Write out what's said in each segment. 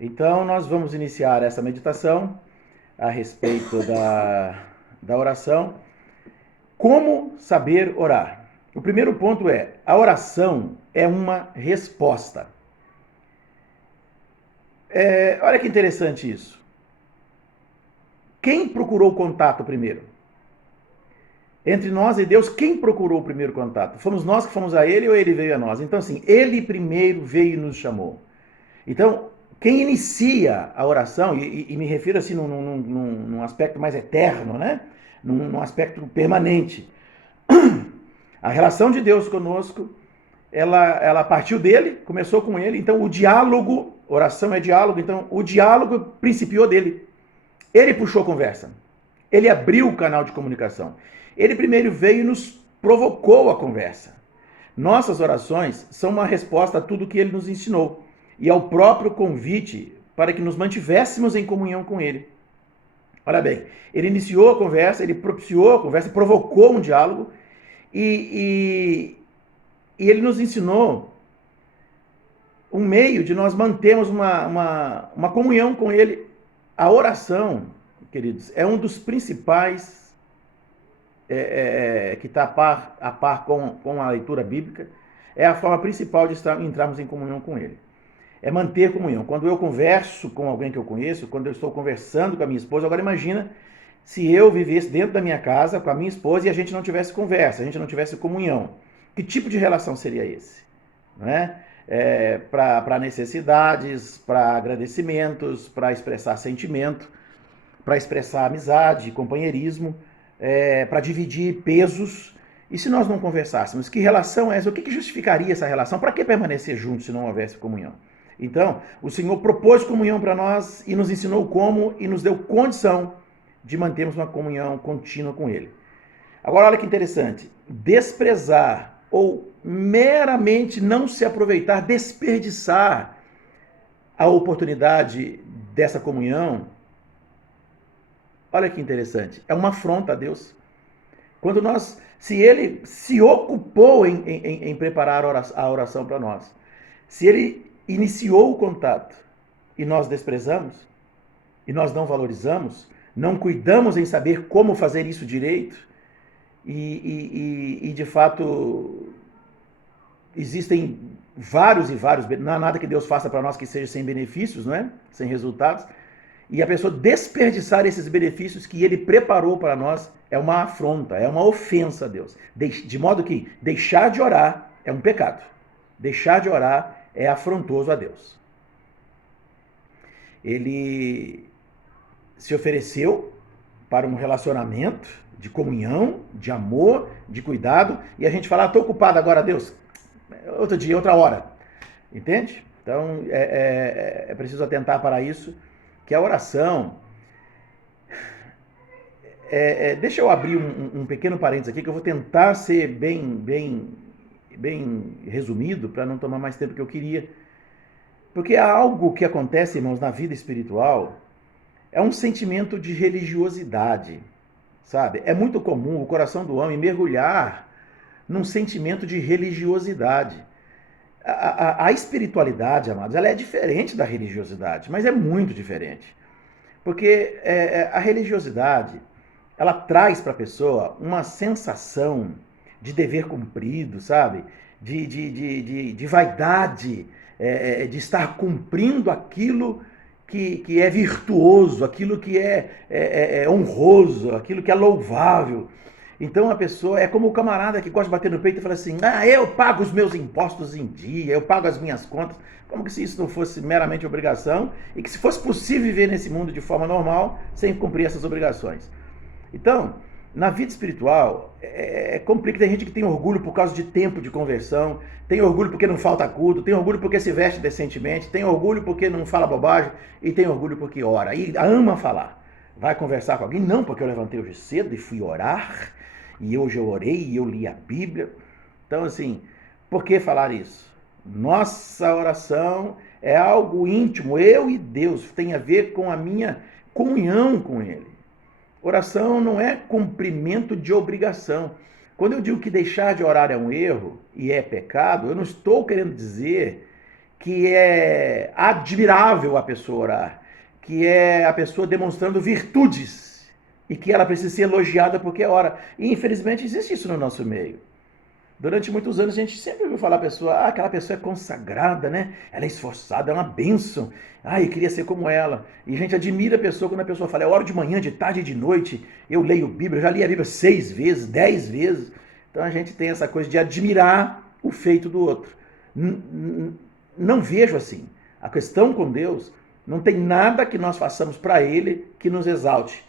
Então, nós vamos iniciar essa meditação a respeito da oração. Como saber orar? O primeiro ponto é: a oração é uma resposta. Olha que interessante isso. Quem procurou contato primeiro? Entre nós e Deus, quem procurou o primeiro contato? Fomos nós que fomos a Ele ou Ele veio a nós? Então, assim, Ele primeiro veio e nos chamou. Então, quem inicia a oração, e me refiro assim num aspecto mais eterno, né? Num aspecto permanente. A relação de Deus conosco, ela partiu dele, começou com ele, então o diálogo, oração é diálogo, então o diálogo principiou dele. Ele puxou a conversa, ele abriu o canal de comunicação. Ele primeiro veio e nos provocou a conversa. Nossas orações são uma resposta a tudo que ele nos ensinou e ao próprio convite para que nos mantivéssemos em comunhão com ele. Olha bem, ele iniciou a conversa, ele propiciou a conversa, provocou um diálogo e ele nos ensinou um meio de nós mantermos uma comunhão com ele. A oração, queridos, é um dos principais que está a par com a leitura bíblica, é a forma principal de entrarmos em comunhão com ele. É manter comunhão. Quando eu converso com alguém que eu conheço, quando eu estou conversando com a minha esposa, agora imagina se eu vivesse dentro da minha casa com a minha esposa e a gente não tivesse conversa, a gente não tivesse comunhão. Que tipo de relação seria esse? Não é? Para necessidades, para agradecimentos, para expressar sentimento, para expressar amizade, companheirismo, para dividir pesos. E se nós não conversássemos? Que relação é essa? O que justificaria essa relação? Para que permanecer juntos se não houvesse comunhão? Então, o Senhor propôs comunhão para nós e nos ensinou como e nos deu condição de mantermos uma comunhão contínua com Ele. Agora, olha que interessante. Desprezar ou meramente não se aproveitar, desperdiçar a oportunidade dessa comunhão, olha que interessante, é uma afronta a Deus. Quando se ele se ocupou em preparar a oração para nós, se ele iniciou o contato e nós desprezamos, e nós não valorizamos, não cuidamos em saber como fazer isso direito, e de fato existem vários, não há nada que Deus faça para nós que seja sem benefícios, não é? Sem resultados. E a pessoa desperdiçar esses benefícios que ele preparou para nós é uma afronta, é uma ofensa a Deus. De modo que deixar de orar é um pecado. Deixar de orar é afrontoso a Deus. Ele se ofereceu para um relacionamento de comunhão, de amor, de cuidado, e a gente fala, estou ocupado agora, Deus, outro dia, outra hora. Entende? Então, é preciso atentar para isso, que a oração... deixa eu abrir um pequeno parênteses aqui, que eu vou tentar ser bem resumido, para não tomar mais tempo que eu queria. Porque há algo que acontece, irmãos, na vida espiritual, é um sentimento de religiosidade, sabe? É muito comum o coração do homem mergulhar num sentimento de religiosidade. A espiritualidade, amados, ela é diferente da religiosidade, mas é muito diferente. Porque a religiosidade, ela traz para a pessoa uma sensação de dever cumprido, sabe? De vaidade, de estar cumprindo aquilo que é virtuoso, aquilo que é honroso, aquilo que é louvável. Então a pessoa é como o camarada que gosta de bater no peito e fala assim, eu pago os meus impostos em dia, eu pago as minhas contas, como que se isso não fosse meramente obrigação e que se fosse possível viver nesse mundo de forma normal sem cumprir essas obrigações. Então, na vida espiritual, complica. Tem gente que tem orgulho por causa de tempo de conversão, tem orgulho porque não falta culto, tem orgulho porque se veste decentemente, tem orgulho porque não fala bobagem e tem orgulho porque ora. E ama falar. Vai conversar com alguém? Não, porque eu levantei hoje cedo e fui orar, e hoje eu orei e eu li a Bíblia. Então, assim, por que falar isso? Nossa oração é algo íntimo, eu e Deus, tem a ver com a minha comunhão com Ele. Oração não é cumprimento de obrigação. Quando eu digo que deixar de orar é um erro e é pecado, eu não estou querendo dizer que é admirável a pessoa orar, que é a pessoa demonstrando virtudes e que ela precisa ser elogiada porque ora. E infelizmente existe isso no nosso meio. Durante muitos anos a gente sempre ouviu falar a pessoa, aquela pessoa é consagrada, né? Ela é esforçada, é uma bênção. Eu queria ser como ela. E a gente admira a pessoa quando a pessoa fala, eu oro de manhã, de tarde e de noite, eu leio Bíblia, eu já li a Bíblia 6 vezes, 10 vezes. Então a gente tem essa coisa de admirar o feito do outro. Não vejo assim. A questão com Deus, não tem nada que nós façamos para Ele que nos exalte,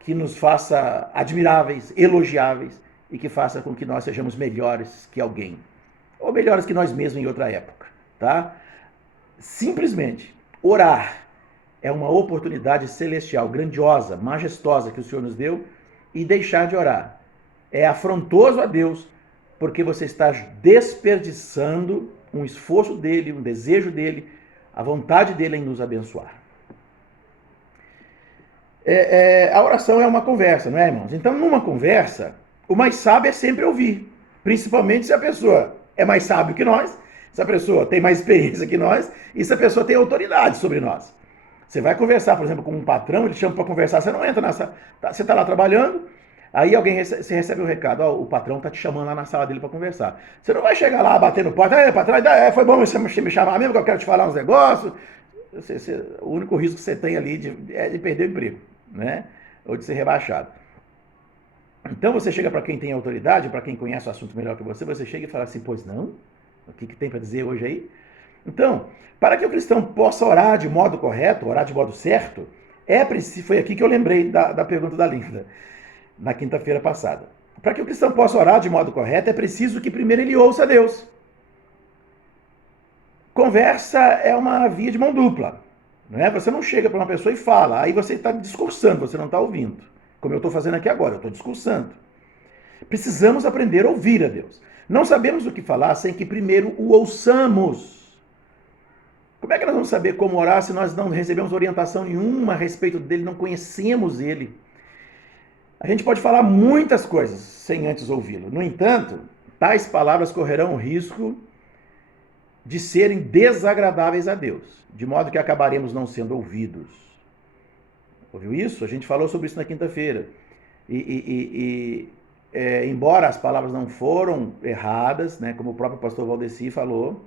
que nos faça admiráveis, elogiáveis, e que faça com que nós sejamos melhores que alguém, ou melhores que nós mesmos em outra época, tá? Simplesmente, orar é uma oportunidade celestial, grandiosa, majestosa que o Senhor nos deu, e deixar de orar é afrontoso a Deus, porque você está desperdiçando um esforço dele, um desejo dele, a vontade dele em nos abençoar. A oração é uma conversa, não é, irmãos? Então, numa conversa, o mais sábio é sempre ouvir, principalmente se a pessoa é mais sábio que nós, se a pessoa tem mais experiência que nós e se a pessoa tem autoridade sobre nós. Você vai conversar, por exemplo, com um patrão, ele te chama para conversar, você não entra nessa... Você está lá trabalhando, aí você recebe um recado, o patrão está te chamando lá na sala dele para conversar. Você não vai chegar lá batendo porta, patrão, foi bom você me chamar mesmo, que eu quero te falar uns negócios. O único risco que você tem ali é de perder o emprego, né? Ou de ser rebaixado. Então você chega para quem tem autoridade, para quem conhece o assunto melhor que você chega e fala assim, pois não? O que tem para dizer hoje aí? Então, para que o cristão possa orar de modo correto, orar de modo certo, foi aqui que eu lembrei da pergunta da Linda, na quinta-feira passada. Para que o cristão possa orar de modo correto, é preciso que primeiro ele ouça a Deus. Conversa é uma via de mão dupla. Não é? Você não chega para uma pessoa e fala, aí você está discursando, você não está ouvindo. Como eu estou fazendo aqui agora, eu estou discursando. Precisamos aprender a ouvir a Deus. Não sabemos o que falar sem que primeiro o ouçamos. Como é que nós vamos saber como orar se nós não recebemos orientação nenhuma a respeito dele, não conhecemos ele? A gente pode falar muitas coisas sem antes ouvi-lo. No entanto, tais palavras correrão o risco de serem desagradáveis a Deus, de modo que acabaremos não sendo ouvidos. Ouviu isso? A gente falou sobre isso na quinta-feira. Embora as palavras não foram erradas, né, como o próprio pastor Valdeci falou,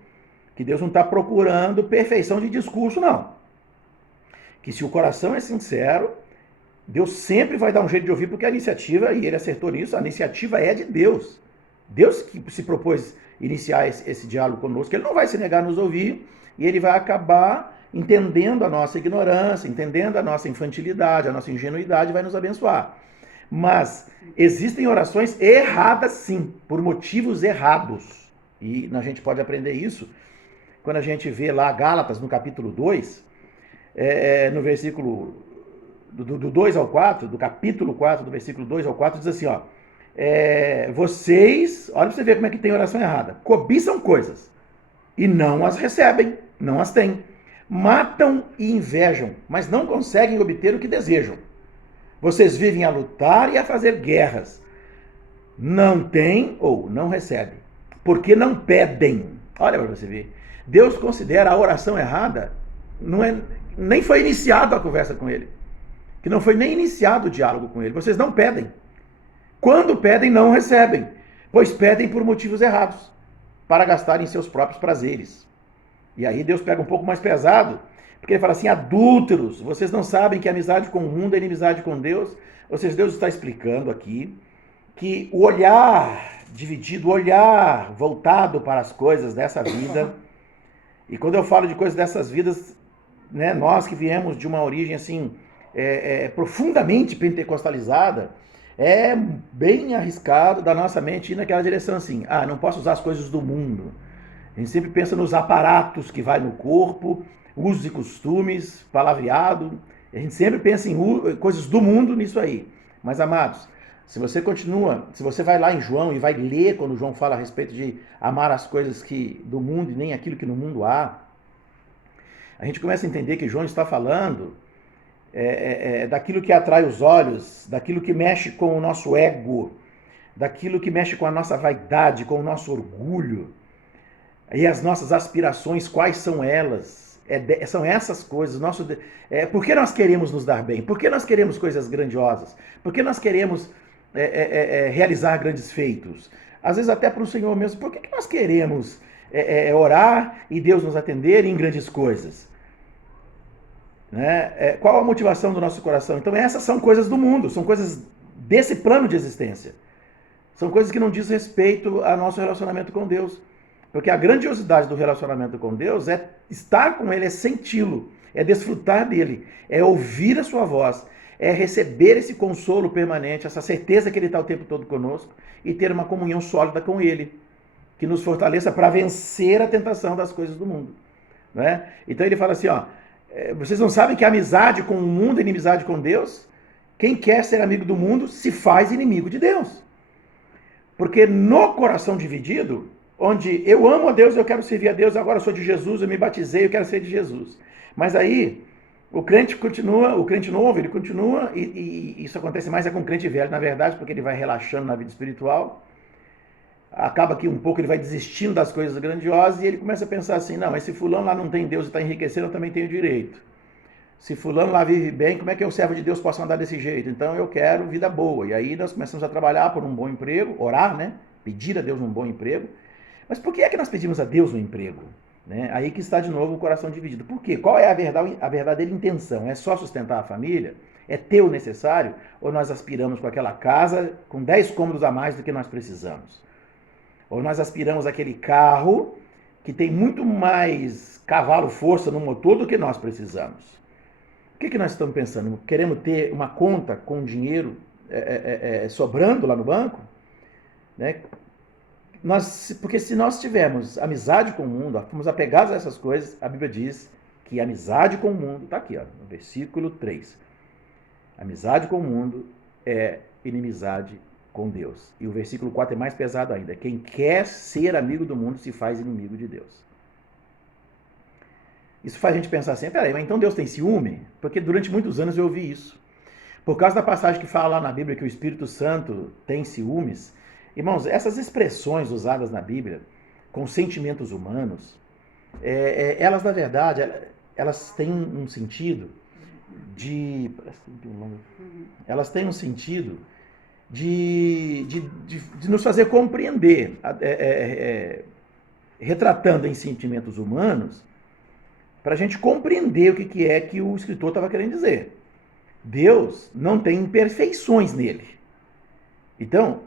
que Deus não está procurando perfeição de discurso, não. Que se o coração é sincero, Deus sempre vai dar um jeito de ouvir, porque a iniciativa, e ele acertou nisso, a iniciativa é de Deus. Deus que se propôs iniciar esse diálogo conosco, ele não vai se negar a nos ouvir, e ele vai acabar entendendo a nossa ignorância, entendendo a nossa infantilidade, a nossa ingenuidade, vai nos abençoar. Mas existem orações erradas, sim, por motivos errados. E a gente pode aprender isso quando a gente vê lá Gálatas, no capítulo 2, no versículo do 2 ao 4, do capítulo 4, do versículo 2 ao 4, diz assim, vocês, olha para você ver como é que tem oração errada, cobiçam coisas e não as recebem, não as têm. Matam e invejam, mas não conseguem obter o que desejam. Vocês vivem a lutar e a fazer guerras. Não têm ou não recebem, porque não pedem. Olha para você ver. Deus considera a oração errada, nem foi iniciada a conversa com ele, que não foi nem iniciado o diálogo com ele. Vocês não pedem. Quando pedem, não recebem, pois pedem por motivos errados, para gastarem seus próprios prazeres. E aí Deus pega um pouco mais pesado, porque ele fala assim, adúlteros, vocês não sabem que a amizade com o mundo é inimizade com Deus? Ou seja, Deus está explicando aqui que o olhar dividido, o olhar voltado para as coisas dessa vida, e quando eu falo de coisas dessas vidas, né, nós que viemos de uma origem assim, profundamente pentecostalizada, é bem arriscado da nossa mente ir naquela direção assim, não posso usar as coisas do mundo. A gente sempre pensa nos aparatos que vai no corpo, usos e costumes, palavreado. A gente sempre pensa em coisas do mundo nisso aí. Mas, amados, se você vai lá em João e vai ler quando João fala a respeito de amar as coisas do mundo e nem aquilo que no mundo há, a gente começa a entender que João está falando daquilo que atrai os olhos, daquilo que mexe com o nosso ego, daquilo que mexe com a nossa vaidade, com o nosso orgulho. E as nossas aspirações, quais são elas? São essas coisas. Por que nós queremos nos dar bem? Por que nós queremos coisas grandiosas? Por que nós queremos realizar grandes feitos? Às vezes até para o Senhor mesmo. Por que nós queremos orar e Deus nos atender em grandes coisas? Né? Qual a motivação do nosso coração? Então essas são coisas do mundo, são coisas desse plano de existência. São coisas que não diz respeito ao nosso relacionamento com Deus. Porque a grandiosidade do relacionamento com Deus é estar com Ele, é senti-lo, é desfrutar dele, é ouvir a sua voz, é receber esse consolo permanente, essa certeza que Ele está o tempo todo conosco e ter uma comunhão sólida com Ele, que nos fortaleça para vencer a tentação das coisas do mundo. Não é? Então ele fala assim, ó, vocês não sabem que amizade com o mundo é inimizade com Deus? Quem quer ser amigo do mundo se faz inimigo de Deus. Porque no coração dividido, onde eu amo a Deus, eu quero servir a Deus, agora eu sou de Jesus, eu me batizei, eu quero ser de Jesus. Mas aí, o crente novo, ele continua, e isso acontece mais com o crente velho, na verdade, porque ele vai relaxando na vida espiritual, acaba que um pouco ele vai desistindo das coisas grandiosas, e ele começa a pensar assim, não, mas se fulano lá não tem Deus e está enriquecendo, eu também tenho direito. Se fulano lá vive bem, como é que eu, servo de Deus, posso andar desse jeito? Então eu quero vida boa. E aí nós começamos a trabalhar por um bom emprego, orar, né? Pedir a Deus um bom emprego. Mas por que é que nós pedimos a Deus um emprego? Né? Aí que está de novo o coração dividido. Por quê? Qual é a verdadeira intenção? É só sustentar a família? É ter o necessário? Ou nós aspiramos com aquela casa com 10 cômodos a mais do que nós precisamos? Ou nós aspiramos aquele carro que tem muito mais cavalo, força no motor do que nós precisamos? O que nós estamos pensando? Queremos ter uma conta com dinheiro sobrando lá no banco? Né? Porque se nós tivermos amizade com o mundo, fomos apegados a essas coisas, a Bíblia diz que amizade com o mundo, está aqui, ó, no versículo 3. Amizade com o mundo é inimizade com Deus. E o versículo 4 é mais pesado ainda. Quem quer ser amigo do mundo se faz inimigo de Deus. Isso faz a gente pensar assim, peraí, mas então Deus tem ciúme? Porque durante muitos anos eu ouvi isso. Por causa da passagem que fala lá na Bíblia que o Espírito Santo tem ciúmes, irmãos, essas expressões usadas na Bíblia com sentimentos humanos, elas na verdade, elas têm um sentido de nos fazer compreender, retratando em sentimentos humanos, para a gente compreender o que é que o escritor estava querendo dizer. Deus não tem imperfeições nele. Então,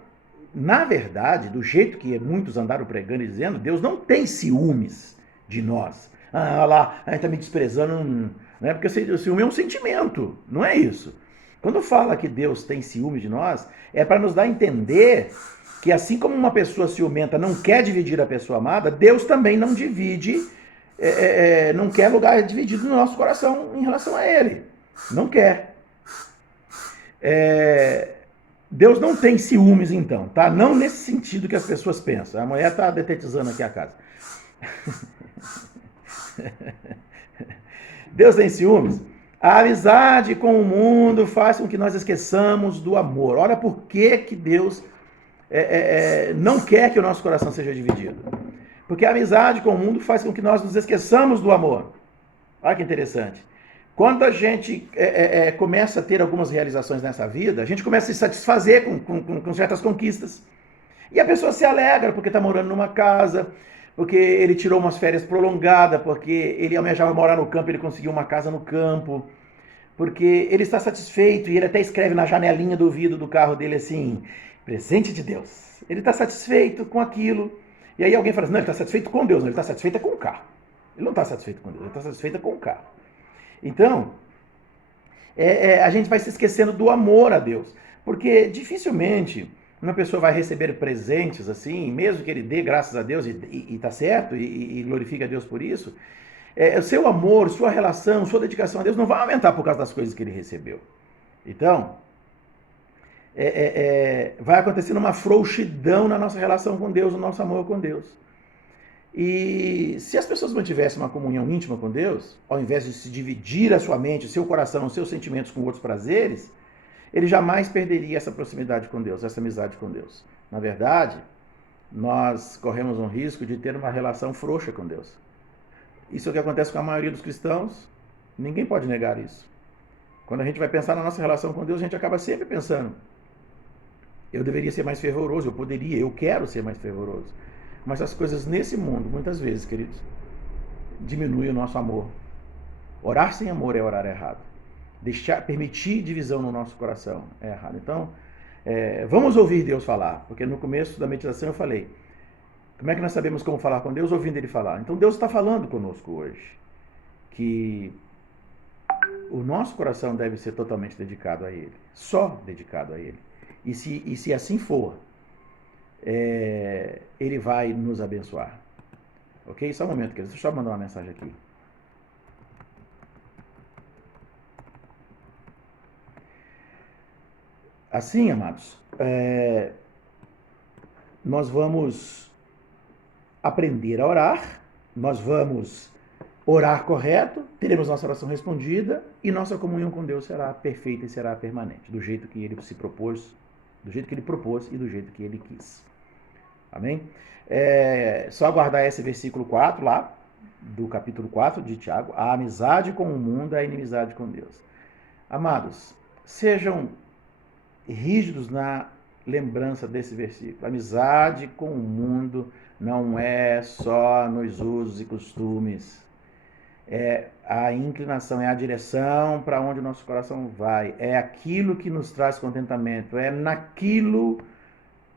na verdade, do jeito que muitos andaram pregando e dizendo, Deus não tem ciúmes de nós. Ah, lá, a gente está me desprezando, né? Porque o ciúme é um sentimento, não é isso. Quando fala que Deus tem ciúme de nós, é para nos dar a entender que assim como uma pessoa ciumenta não quer dividir a pessoa amada, Deus também não divide, não quer lugar dividido no nosso coração em relação a Ele. Não quer. Deus não tem ciúmes, então, tá? Não nesse sentido que as pessoas pensam. A mulher está detetizando aqui a casa. Deus tem ciúmes? A amizade com o mundo faz com que nós esqueçamos do amor. Olha por que Deus não quer que o nosso coração seja dividido. Porque a amizade com o mundo faz com que nós nos esqueçamos do amor. Olha que interessante. Quando a gente começa a ter algumas realizações nessa vida, a gente começa a se satisfazer com certas conquistas. E a pessoa se alegra porque está morando numa casa, porque ele tirou umas férias prolongadas, porque ele almejava morar no campo, ele conseguiu uma casa no campo, porque ele está satisfeito e ele até escreve na janelinha do vidro do carro dele assim, presente de Deus. Ele está satisfeito com aquilo. E aí alguém fala assim, não, ele está satisfeito com Deus, não, ele está satisfeito com o carro. Ele não está satisfeito com Deus, ele está satisfeito com o carro. Então, a gente vai se esquecendo do amor a Deus, porque dificilmente uma pessoa vai receber presentes assim, mesmo que ele dê graças a Deus e tá certo, e glorifica a Deus por isso, o seu amor, sua relação, sua dedicação a Deus não vai aumentar por causa das coisas que ele recebeu. Então, vai acontecendo uma frouxidão na nossa relação com Deus, no nosso amor com Deus. E se as pessoas mantivessem uma comunhão íntima com Deus, ao invés de se dividir a sua mente, o seu coração, os seus sentimentos com outros prazeres, ele jamais perderia essa proximidade com Deus, essa amizade com Deus. Na verdade, nós corremos um risco de ter uma relação frouxa com Deus. Isso é o que acontece com a maioria dos cristãos, ninguém pode negar isso. Quando a gente vai pensar na nossa relação com Deus, a gente acaba sempre pensando: eu deveria ser mais fervoroso, eu poderia, eu quero ser mais fervoroso. Mas as coisas nesse mundo, muitas vezes, queridos, diminuem o nosso amor. Orar sem amor é orar errado. Permitir divisão no nosso coração é errado. Então, vamos ouvir Deus falar, porque no começo da meditação eu falei, como é que nós sabemos como falar com Deus? Ouvindo Ele falar. Então Deus está falando conosco hoje, que o nosso coração deve ser totalmente dedicado a Ele, só dedicado a Ele. E se assim for, Ele vai nos abençoar. Ok? Só um momento, queridos. Deixa eu só mandar uma mensagem aqui. Assim, amados, nós vamos aprender a orar, nós vamos orar correto, teremos nossa oração respondida e nossa comunhão com Deus será perfeita e será permanente, do jeito que Ele se propôs, do jeito que Ele propôs e do jeito que Ele quis. Amém? Só aguardar esse versículo 4 lá, do capítulo 4 de Tiago. A amizade com o mundo é a inimizade com Deus. Amados, sejam rígidos na lembrança desse versículo. A amizade com o mundo não é só nos usos e costumes. É a inclinação, é a direção para onde o nosso coração vai. É aquilo que nos traz contentamento. É naquilo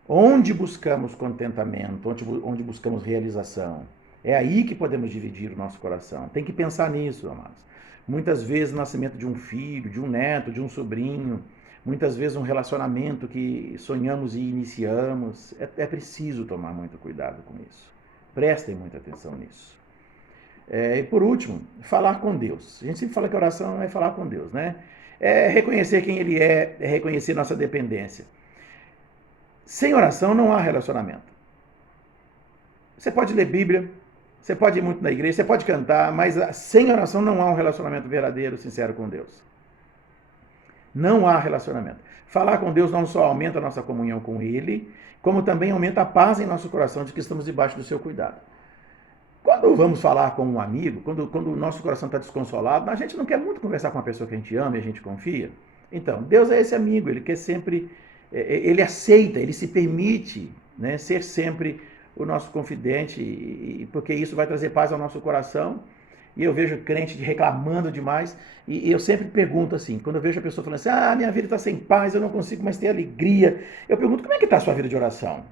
onde buscamos contentamento, onde buscamos realização. É aí que podemos dividir o nosso coração. Tem que pensar nisso, amados. Muitas vezes o nascimento de um filho, de um neto, de um sobrinho, muitas vezes um relacionamento que sonhamos e iniciamos. É preciso tomar muito cuidado com isso. Prestem muita atenção nisso. E por último, falar com Deus. A gente sempre fala que a oração é falar com Deus, né? É reconhecer quem Ele é reconhecer nossa dependência. Sem oração não há relacionamento. Você pode ler Bíblia, você pode ir muito na igreja, você pode cantar, mas sem oração não há um relacionamento verdadeiro, sincero com Deus. Não há relacionamento. Falar com Deus não só aumenta a nossa comunhão com Ele, como também aumenta a paz em nosso coração de que estamos debaixo do seu cuidado. Quando vamos falar com um amigo, quando o nosso coração está desconsolado, a gente não quer muito conversar com uma pessoa que a gente ama e a gente confia. Então, Deus é esse amigo, Ele quer sempre, Ele aceita, Ele se permite, né, ser sempre o nosso confidente, porque isso vai trazer paz ao nosso coração. E eu vejo crente reclamando demais, e eu sempre pergunto assim, quando eu vejo a pessoa falando assim, minha vida está sem paz, eu não consigo mais ter alegria, eu pergunto, como é que está a sua vida de oração?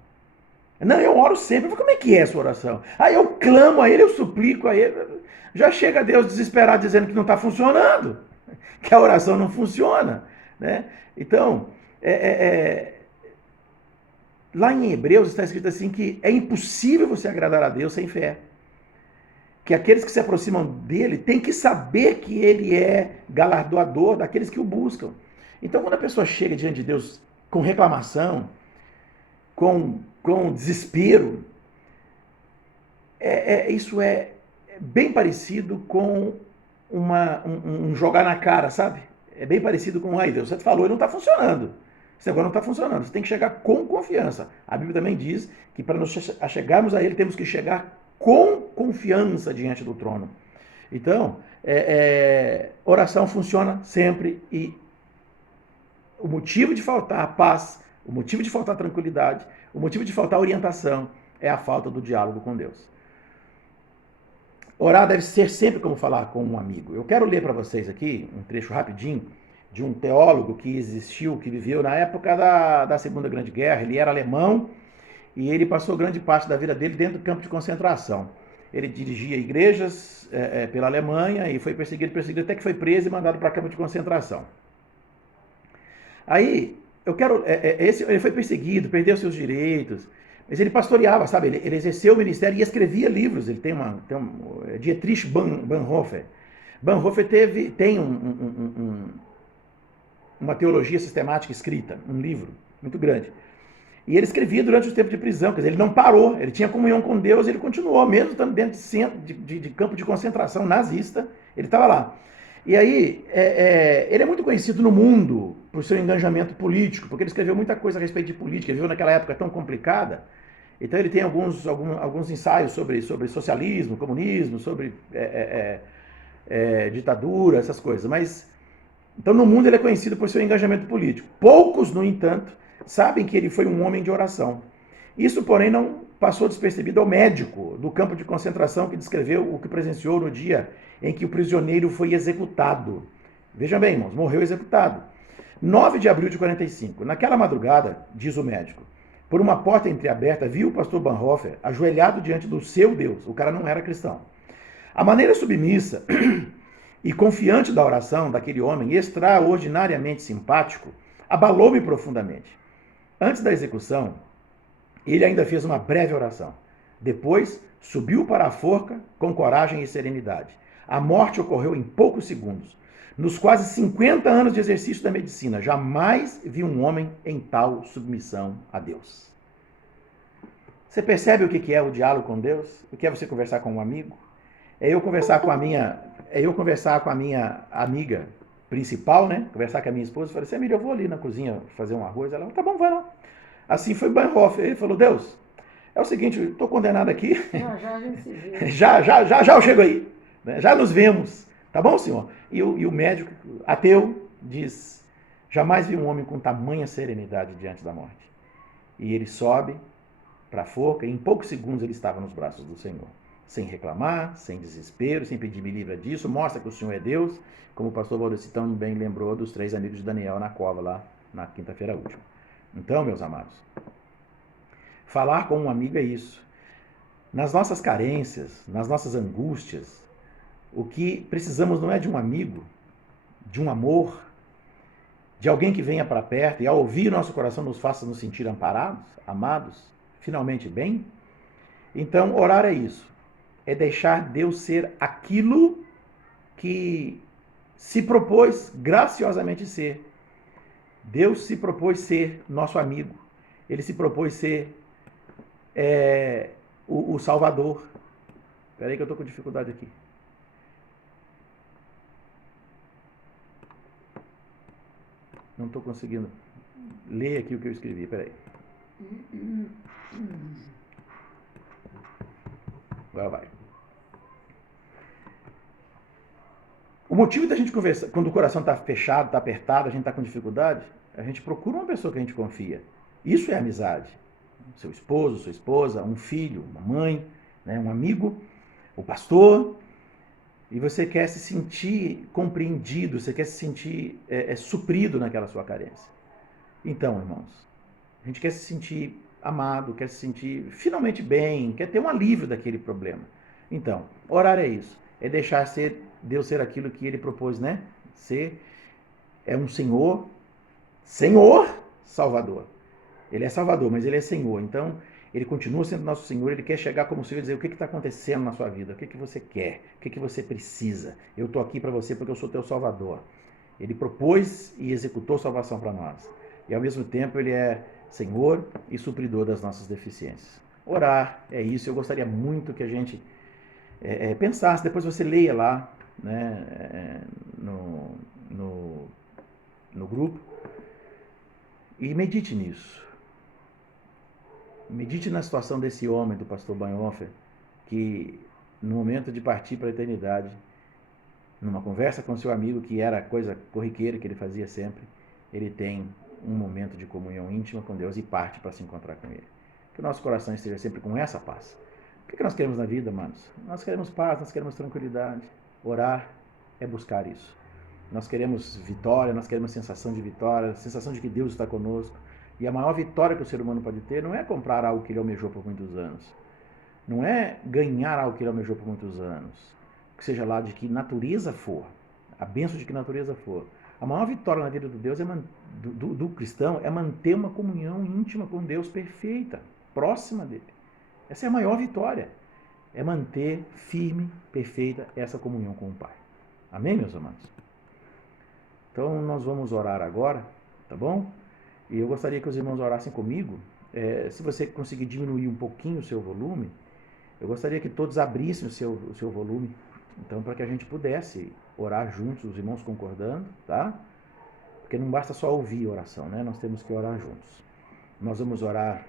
Não, eu oro sempre, como é que é a sua oração? Aí eu clamo a Ele, eu suplico a Ele, já chega Deus desesperado dizendo que não está funcionando, que a oração não funciona, né? Então, lá em Hebreus está escrito assim que é impossível você agradar a Deus sem fé. Que aqueles que se aproximam dele têm que saber que ele é galardoador daqueles que o buscam. Então, quando a pessoa chega diante de Deus com reclamação, com desespero, isso é bem parecido com um jogar na cara, sabe? É bem parecido com, Deus, você falou e não está funcionando. Esse negócio não está funcionando. Você tem que chegar com confiança. A Bíblia também diz que para nos chegarmos a ele, temos que chegar com confiança diante do trono. Então, oração funciona sempre, e o motivo de faltar paz, o motivo de faltar tranquilidade, o motivo de faltar orientação é a falta do diálogo com Deus. Orar deve ser sempre como falar com um amigo. Eu quero ler para vocês aqui um trecho rapidinho de um teólogo que existiu, que viveu na época da Segunda Grande Guerra. Ele era alemão e ele passou grande parte da vida dele dentro do campo de concentração. Ele dirigia igrejas pela Alemanha e foi perseguido, até que foi preso e mandado para campo de concentração. Aí, ele foi perseguido, perdeu seus direitos, mas ele pastoreava, sabe? Ele exerceu o ministério e escrevia livros. Ele tem Dietrich Bonhoeffer. Bonhoeffer tem uma teologia sistemática escrita, um livro muito grande. E ele escrevia durante o tempo de prisão, quer dizer, ele não parou, ele tinha comunhão com Deus, ele continuou, mesmo estando dentro de campo de concentração nazista, ele estava lá. E aí, ele é muito conhecido no mundo por seu engajamento político, porque ele escreveu muita coisa a respeito de política, ele viveu naquela época tão complicada, Então ele tem alguns ensaios sobre socialismo, comunismo, sobre ditadura, essas coisas. Mas então no mundo ele é conhecido por seu engajamento político. Poucos, no entanto, sabem que ele foi um homem de oração. Isso, porém, não passou despercebido ao médico do campo de concentração que descreveu o que presenciou no dia em que o prisioneiro foi executado. Vejam bem, irmãos, morreu executado. 9 de abril de 45. Naquela madrugada, diz o médico, por uma porta entreaberta, viu o pastor Bonhoeffer ajoelhado diante do seu Deus. O cara não era cristão. A maneira submissa e confiante da oração daquele homem, extraordinariamente simpático, abalou-me profundamente. Antes da execução, ele ainda fez uma breve oração. Depois, subiu para a forca com coragem e serenidade. A morte ocorreu em poucos segundos. Nos quase 50 anos de exercício da medicina, jamais vi um homem em tal submissão a Deus. Você percebe o que é o diálogo com Deus? O que é você conversar com um amigo? É eu conversar com a minha amiga principal, né? Conversar com a minha esposa. Falei assim, Emília, eu vou ali na cozinha fazer um arroz. Ela, tá bom, vai lá. Assim foi Bonhoeffer. Ele falou, Deus, é o seguinte, eu estou condenado aqui. Já a gente se vê. já eu chego aí. Né? Já nos vemos. Tá bom, senhor? E o médico ateu diz, jamais vi um homem com tamanha serenidade diante da morte. E ele sobe para a forca e em poucos segundos ele estava nos braços do Senhor. Sem reclamar, sem desespero, sem pedir me livra disso, mostra que o Senhor é Deus, como o pastor Valdeci tão bem lembrou dos 3 amigos de Daniel na cova lá na quinta-feira última. Então, meus amados, falar com um amigo é isso. Nas nossas carências, nas nossas angústias, o que precisamos não é de um amigo, de um amor, de alguém que venha para perto e ao ouvir nosso coração nos faça nos sentir amparados, amados, finalmente bem. Então, orar é isso. É deixar Deus ser aquilo que se propôs graciosamente ser. Deus se propôs ser nosso amigo. Ele se propôs ser o Salvador. Espera aí que eu estou com dificuldade aqui. Não estou conseguindo ler aqui o que eu escrevi. Espera aí. Agora vai. O motivo da gente conversar, quando o coração está fechado, está apertado, a gente está com dificuldade, a gente procura uma pessoa que a gente confia. Isso é amizade. Seu esposo, sua esposa, um filho, uma mãe, né, um amigo, o pastor. E você quer se sentir compreendido, você quer se sentir suprido naquela sua carência. Então, irmãos, a gente quer se sentir amado, quer se sentir finalmente bem, quer ter um alívio daquele problema. Então, orar é isso. É deixar Deus ser aquilo que ele propôs, né? Ser um Senhor Salvador. Ele é Salvador, mas ele é Senhor. Então, ele continua sendo nosso Senhor. Ele quer chegar como Senhor e dizer o que está acontecendo na sua vida, o que você quer, o que você precisa. Eu estou aqui para você porque eu sou teu Salvador. Ele propôs e executou salvação para nós. E ao mesmo tempo ele é Senhor e supridor das nossas deficiências. Orar é isso. Eu gostaria muito que a gente pensasse, depois você leia lá, né, no grupo, e medite nisso. Medite na situação desse homem, do pastor Bonhoeffer, que no momento de partir para a eternidade, numa conversa com seu amigo, que era coisa corriqueira que ele fazia sempre, ele tem um momento de comunhão íntima com Deus e parte para se encontrar com ele. Que o nosso coração esteja sempre com essa paz. O que nós queremos na vida, manos? Nós queremos paz, nós queremos tranquilidade. Orar é buscar isso. Nós queremos vitória, nós queremos sensação de vitória, sensação de que Deus está conosco. E a maior vitória que o ser humano pode ter não é comprar algo que ele almejou por muitos anos. Não é ganhar algo que ele almejou por muitos anos. Que seja lá de que natureza for, a bênção de que natureza for. A maior vitória na vida do Deus do cristão é manter uma comunhão íntima com Deus perfeita, próxima dele. Essa é a maior vitória. É manter firme, perfeita essa comunhão com o Pai. Amém, meus amados? Então nós vamos orar agora, tá bom? E eu gostaria que os irmãos orassem comigo. Se você conseguir diminuir um pouquinho o seu volume, eu gostaria que todos abrissem o seu volume, então, para que a gente pudesse orar juntos, os irmãos concordando, tá? Porque não basta só ouvir a oração, né? Nós temos que orar juntos. Nós vamos orar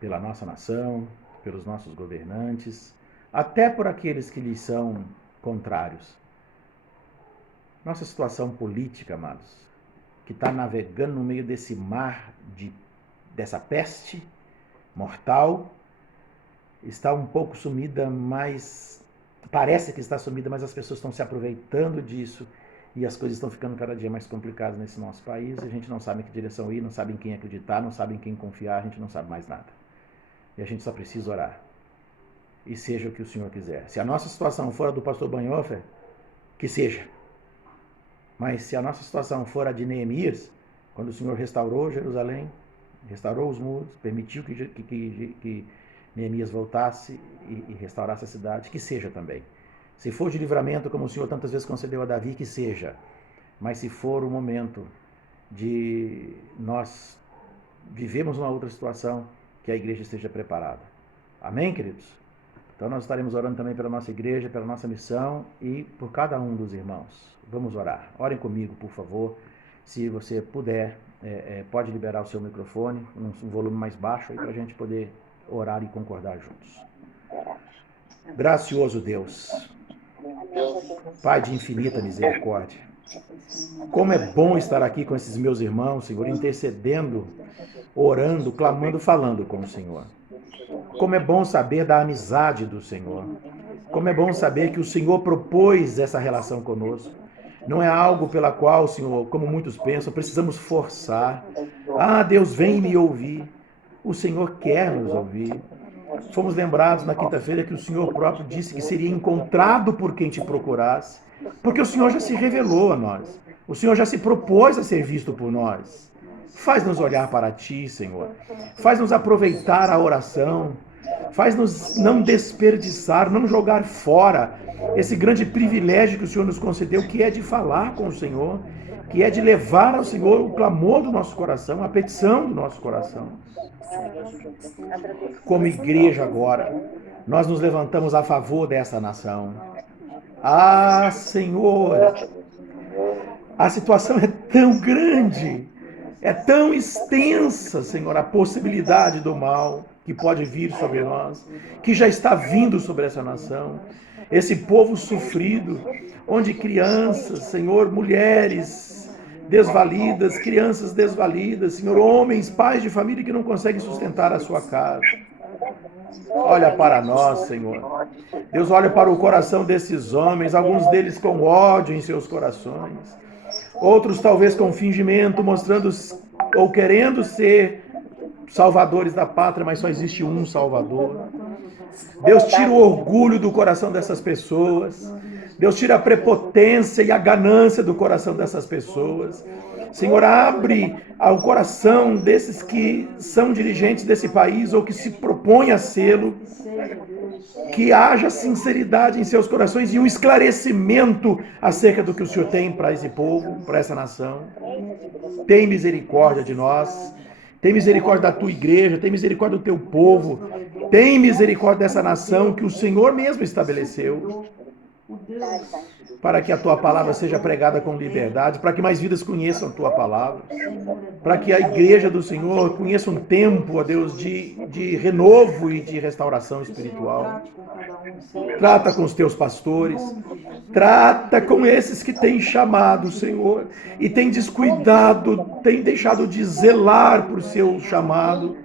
pela nossa nação, pelos nossos governantes, até por aqueles que lhes são contrários. Nossa situação política, amados, que está navegando no meio desse mar dessa peste mortal, está um pouco sumida, mas parece que está sumida, mas as pessoas estão se aproveitando disso e as coisas estão ficando cada dia mais complicadas nesse nosso país. A gente não sabe em que direção ir, não sabe em quem acreditar, não sabe em quem confiar, a gente não sabe mais nada. E a gente só precisa orar. E seja o que o Senhor quiser. Se a nossa situação for a do pastor Bonhoeffer, que seja. Mas se a nossa situação for a de Neemias, quando o Senhor restaurou Jerusalém, restaurou os muros, permitiu que Neemias voltasse e restaurasse a cidade, que seja também. Se for de livramento, como o Senhor tantas vezes concedeu a Davi, que seja. Mas se for o momento de nós vivemos uma outra situação, que a igreja esteja preparada. Amém, queridos? Então nós estaremos orando também pela nossa igreja, pela nossa missão e por cada um dos irmãos. Vamos orar. Orem comigo, por favor. Se você puder, pode liberar o seu microfone, um volume mais baixo, para a gente poder orar e concordar juntos. Gracioso Deus, Pai de infinita misericórdia, como é bom estar aqui com esses meus irmãos, Senhor, intercedendo, orando, clamando, falando com o Senhor. Como é bom saber da amizade do Senhor. Como é bom saber que o Senhor propôs essa relação conosco. Não é algo pela qual, Senhor, como muitos pensam, precisamos forçar. Ah, Deus, vem me ouvir. O Senhor quer nos ouvir. Fomos lembrados na quinta-feira que o Senhor próprio disse que seria encontrado por quem te procurasse, porque o Senhor já se revelou a nós. O Senhor já se propôs a ser visto por nós. Faz-nos olhar para ti, Senhor. Faz-nos aproveitar a oração. Faz-nos não desperdiçar, não jogar fora esse grande privilégio que o Senhor nos concedeu, que é de falar com o Senhor, que é de levar ao Senhor o clamor do nosso coração, a petição do nosso coração. Como igreja agora, nós nos levantamos a favor dessa nação. Ah, Senhor, a situação é tão grande, é tão extensa, Senhor, a possibilidade do mal que pode vir sobre nós, que já está vindo sobre essa nação. Esse povo sofrido, onde crianças, Senhor, mulheres desvalidas, crianças desvalidas, Senhor, homens, pais de família que não conseguem sustentar a sua casa. Olha para nós, Senhor. Deus, olha para o coração desses homens, alguns deles com ódio em seus corações, outros talvez com fingimento, mostrando ou querendo ser salvadores da pátria, mas só existe um Salvador. Deus, tira o orgulho do coração dessas pessoas. Deus, tira a prepotência e a ganância do coração dessas pessoas. Senhor, abre o coração desses que são dirigentes desse país ou que se propõem a sê-lo. Que haja sinceridade em seus corações e um esclarecimento acerca do que o Senhor tem para esse povo, para essa nação. Tem misericórdia de nós. Tem misericórdia da tua igreja, tem misericórdia do teu povo, tem misericórdia dessa nação que o Senhor mesmo estabeleceu, para que a tua palavra seja pregada com liberdade, para que mais vidas conheçam a tua palavra, para que a igreja do Senhor conheça um tempo, ó Deus, de renovo e de restauração espiritual. Trata com os teus pastores, trata com esses que têm chamado, Senhor, e têm descuidado, têm deixado de zelar por seu chamado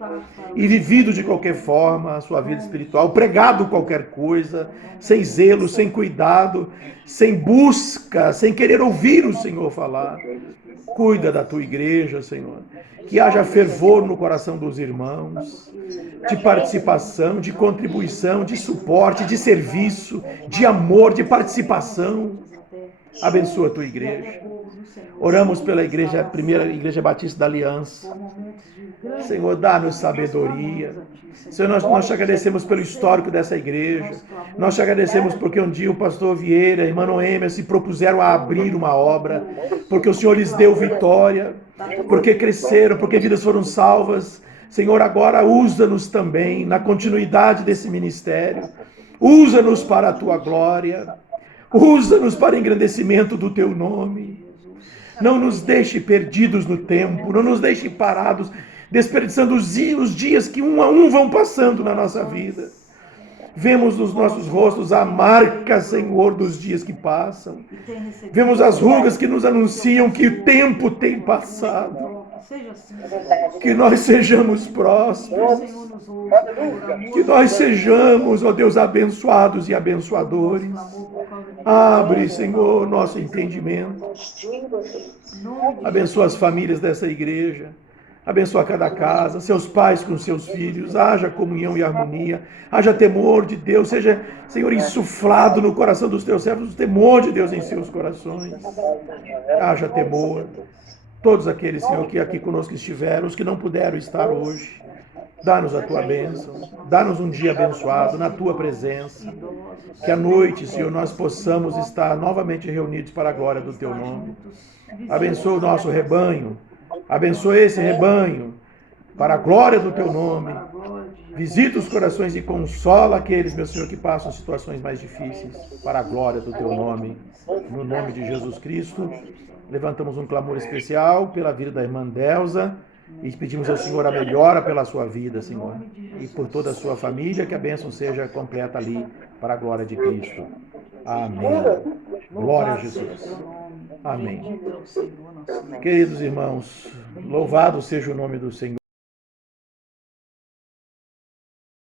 e vivido de qualquer forma a sua vida espiritual, pregado qualquer coisa, sem zelo, sem cuidado, sem busca, sem querer ouvir o Senhor falar. Cuida da tua igreja, Senhor, que haja fervor no coração dos irmãos, de participação, de contribuição, de suporte, de serviço, de amor, de participação. Abençoa a tua igreja. Oramos pela igreja, primeira igreja batista da Aliança. Senhor, dá-nos sabedoria. Senhor, nós te agradecemos pelo histórico dessa igreja. Nós te agradecemos porque um dia o pastor Vieira e a irmã Noêmia se propuseram a abrir uma obra, porque o Senhor lhes deu vitória, porque cresceram, porque vidas foram salvas. Senhor, agora usa-nos também na continuidade desse ministério. Usa-nos para a tua glória. Usa-nos para engrandecimento do teu nome. Não nos deixe perdidos no tempo, não nos deixe parados desperdiçando os dias que um a um vão passando na nossa vida. Vemos nos nossos rostos a marca, Senhor, dos dias que passam. Vemos as rugas que nos anunciam que o tempo tem passado. Que nós sejamos prósperos. Que nós sejamos, ó Deus, abençoados e abençoadores. Abre, Senhor, nosso entendimento. Abençoa as famílias dessa igreja. Abençoa cada casa, seus pais com seus filhos, haja comunhão e harmonia, haja temor de Deus, seja, Senhor, insuflado no coração dos teus servos, o temor de Deus em seus corações. Haja temor. Todos aqueles, Senhor, que aqui conosco estiveram, os que não puderam estar hoje, dá-nos a tua bênção, dá-nos um dia abençoado na tua presença, que à noite, Senhor, nós possamos estar novamente reunidos para a glória do teu nome. Abençoa o nosso rebanho. Abençoa esse rebanho, para a glória do teu nome. Visita os corações e consola aqueles, meu Senhor, que passam situações mais difíceis, para a glória do teu nome. No nome de Jesus Cristo, levantamos um clamor especial pela vida da irmã Delza e pedimos ao Senhor a melhora pela sua vida, Senhor, e por toda a sua família, que a bênção seja completa ali, para a glória de Cristo. Amém. Glória a Jesus. Amém. Queridos irmãos, louvado seja o nome do Senhor.